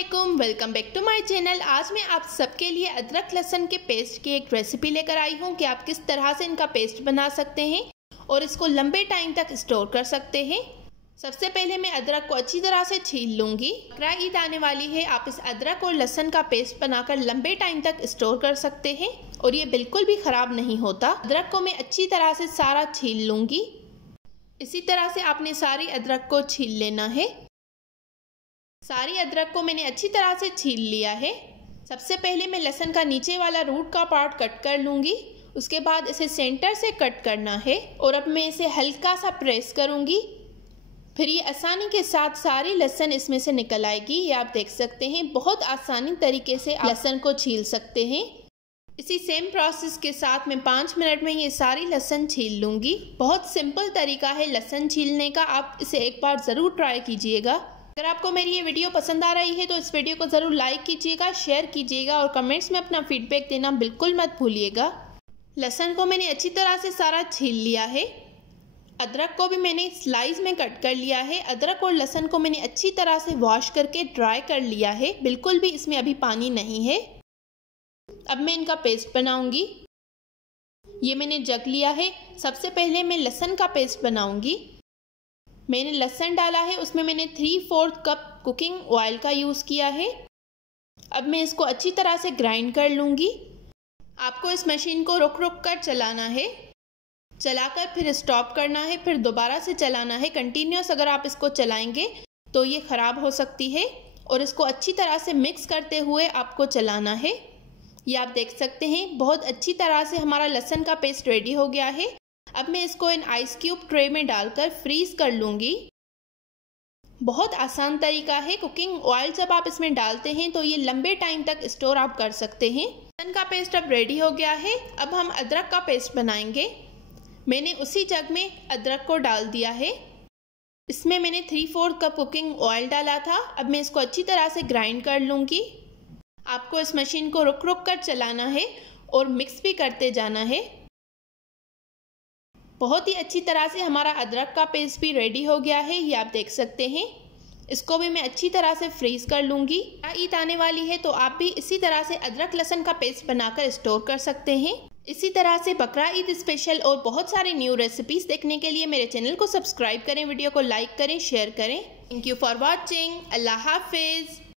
अस्सलामुअलैकुम, welcome back to my channel. आज मैं आप सबके लिए अदरक लहसुन के पेस्ट की एक रेसिपी लेकर आई हूँ कि आप किस तरह से इनका पेस्ट बना सकते हैं और इसको लंबे टाइम तक स्टोर कर सकते हैं। सबसे पहले मैं अदरक को अच्छी तरह से छील लूँगी। बकरा ईद आने वाली है, आप इस अदरक और लहसुन का पेस्ट बनाकर लंबे टाइम तक स्टोर कर सकते हैं और ये बिल्कुल भी ख़राब नहीं होता। अदरक को मैं अच्छी तरह से सारा छील लूँगी। इसी तरह से आपने सारी अदरक को छील लेना है। सारी अदरक को मैंने अच्छी तरह से छील लिया है। सबसे पहले मैं लहसुन का नीचे वाला रूट का पार्ट कट कर लूँगी। उसके बाद इसे सेंटर से कट करना है और अब मैं इसे हल्का सा प्रेस करूँगी। फिर ये आसानी के साथ सारी लहसुन इसमें से निकल आएगी। ये आप देख सकते हैं, बहुत आसानी तरीके से लहसुन को छील सकते हैं। इसी सेम प्रोसेस के साथ मैं 5 मिनट में ये सारी लहसुन छील लूँगी। बहुत सिंपल तरीका है लहसुन छीलने का, आप इसे एक बार ज़रूर ट्राई कीजिएगा। अगर आपको मेरी ये वीडियो पसंद आ रही है तो इस वीडियो को ज़रूर लाइक कीजिएगा, शेयर कीजिएगा और कमेंट्स में अपना फीडबैक देना बिल्कुल मत भूलिएगा। लहसुन को मैंने अच्छी तरह से सारा छील लिया है। अदरक को भी मैंने स्लाइस में कट कर लिया है। अदरक और लहसुन को मैंने अच्छी तरह से वॉश करके ड्राई कर लिया है, बिल्कुल भी इसमें अभी पानी नहीं है। अब मैं इनका पेस्ट बनाऊंगी। ये मैंने जग लिया है। सबसे पहले मैं लहसुन का पेस्ट बनाऊंगी। मैंने लहसुन डाला है, उसमें मैंने 3/4 कप कुकिंग ऑयल का यूज़ किया है। अब मैं इसको अच्छी तरह से ग्राइंड कर लूँगी। आपको इस मशीन को रुक रुक कर चलाना है, चलाकर फिर स्टॉप करना है, फिर दोबारा से चलाना है। कंटिन्यूस अगर आप इसको चलाएंगे तो ये ख़राब हो सकती है और इसको अच्छी तरह से मिक्स करते हुए आपको चलाना है। ये आप देख सकते हैं, बहुत अच्छी तरह से हमारा लहसुन का पेस्ट रेडी हो गया है। अब मैं इसको इन आइस क्यूब ट्रे में डालकर फ्रीज कर लूँगी। बहुत आसान तरीका है। कुकिंग ऑयल जब आप इसमें डालते हैं तो ये लंबे टाइम तक स्टोर आप कर सकते हैं। लहसुन का पेस्ट अब रेडी हो गया है। अब हम अदरक का पेस्ट बनाएंगे। मैंने उसी जग में अदरक को डाल दिया है। इसमें मैंने 3/4 कप कुकिंग ऑयल डाला था। अब मैं इसको अच्छी तरह से ग्राइंड कर लूँगी। आपको इस मशीन को रुक रुक कर चलाना है और मिक्स भी करते जाना है। बहुत ही अच्छी तरह से हमारा अदरक का पेस्ट भी रेडी हो गया है, ये आप देख सकते हैं। इसको भी मैं अच्छी तरह से फ्रीज कर लूँगी। ईद आने वाली है तो आप भी इसी तरह से अदरक लहसुन का पेस्ट बनाकर स्टोर कर सकते हैं। इसी तरह से बकरा ईद स्पेशल और बहुत सारे न्यू रेसिपीज़ देखने के लिए मेरे चैनल को सब्सक्राइब करें, वीडियो को लाइक करें, शेयर करें। Thank you for watching. अल्लाह हाफिज़।